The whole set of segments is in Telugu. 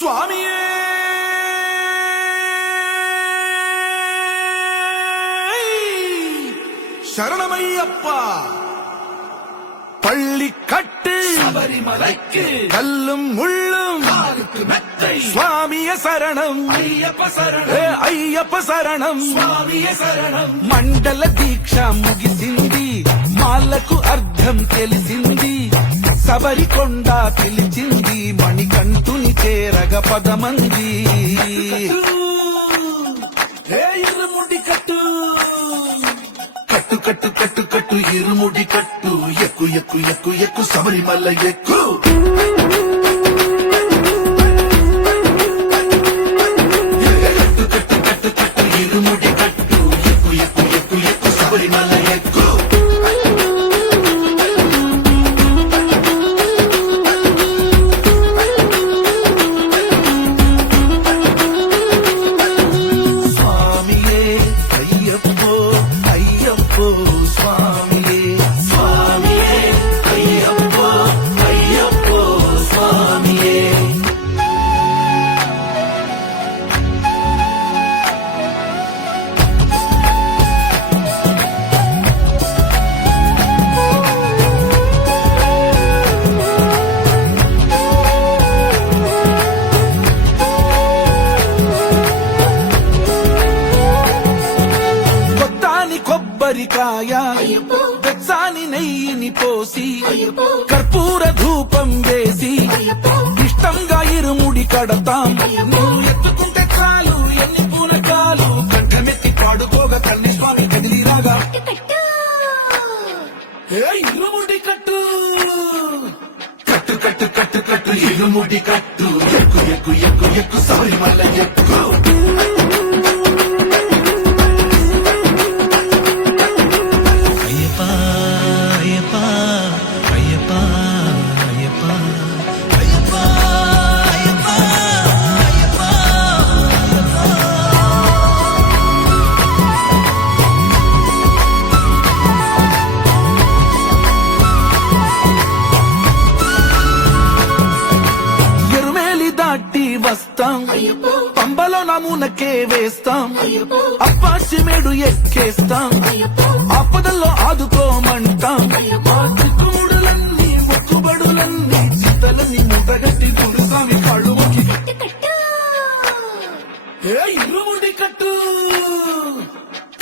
స్వామియే శరణమయ్యప్ప பள்ளிக்கட்டு சபரிமலைக்கு கல்லும் முள்ளும் காலுக்கு மெத்தை சுவாமிய சரணம் ஐயப்ப சரணம் అయ్యప్ప శరణం స్వామియ శరణం మండల దీక్ష ముగిసింది మాలకు అర్థం తెలిసింది శబరికొండ పిలిచింది మణికంఠుని చేరగ పదమంది ఇరుముడి కట్టు కట్టు కట్టు కట్టు కట్టు ఇరుముడి కట్టు ఎక్కు ఎక్కు ఎక్కు ఎక్కు శబరిమల ఎక్కు కట్టు కట్టు కట్టు కట్టు ఇరుముడి కట్టు ఎక్కు ఎక్కు ఎక్కు ఎక్కు శబరిమల ఎక్కు స్వామియే అయ్యప్పో అయ్యప్పో స్వామియే స్వామియే అయ్యప్పో అయ్యప్పో స్వామియే కొత్తాని కొబ్బరికాయ వెచ్చాని నెయ్యిని పోసి కర్పూర ధూపం వేసి ఇష్టంగా ఇరుముడి కడతాం నువ్వు ఎత్తుకుంటే చాలు ఎన్ని పూనకాలు కంఠమెత్తి పాడుకోగా తల్లి స్వామి కదిలిరాగా ఇరుముడి కట్టు కట్టు కట్టు కట్టు కట్టు ఇరుముడి కట్టు ఎక్కు ఎక్కు ఎక్కు ఎక్కు శబరిమల ఎక్కు అయ్యప్ప అయ్యప్ప అయ్యప్ప అయ్యప్ప అయ్యప్ప అయ్యప్ప అయ్యప్ప ఎరుమేలి దాటి వస్తాం పంబలో నమూనకే వేస్తాం అప్పాచిమేడు ఎక్కేస్తాం ఆపదల్లో ఆదుకోమంటాం మా చిక్కుముడులన్నీ మొక్కుబడులన్నీ చిత్తలన్నీ ముద్దగట్టి గురుస్వామి కాళ్ళు మొక్కి ఇరుముడి కట్టు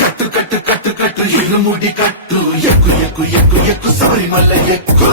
కట్టు కట్టు కట్టు కట్టు ఇరుముడి కట్టు ఎక్కు ఎక్కు ఎక్కు ఎక్కు శబరిమల ఎక్కు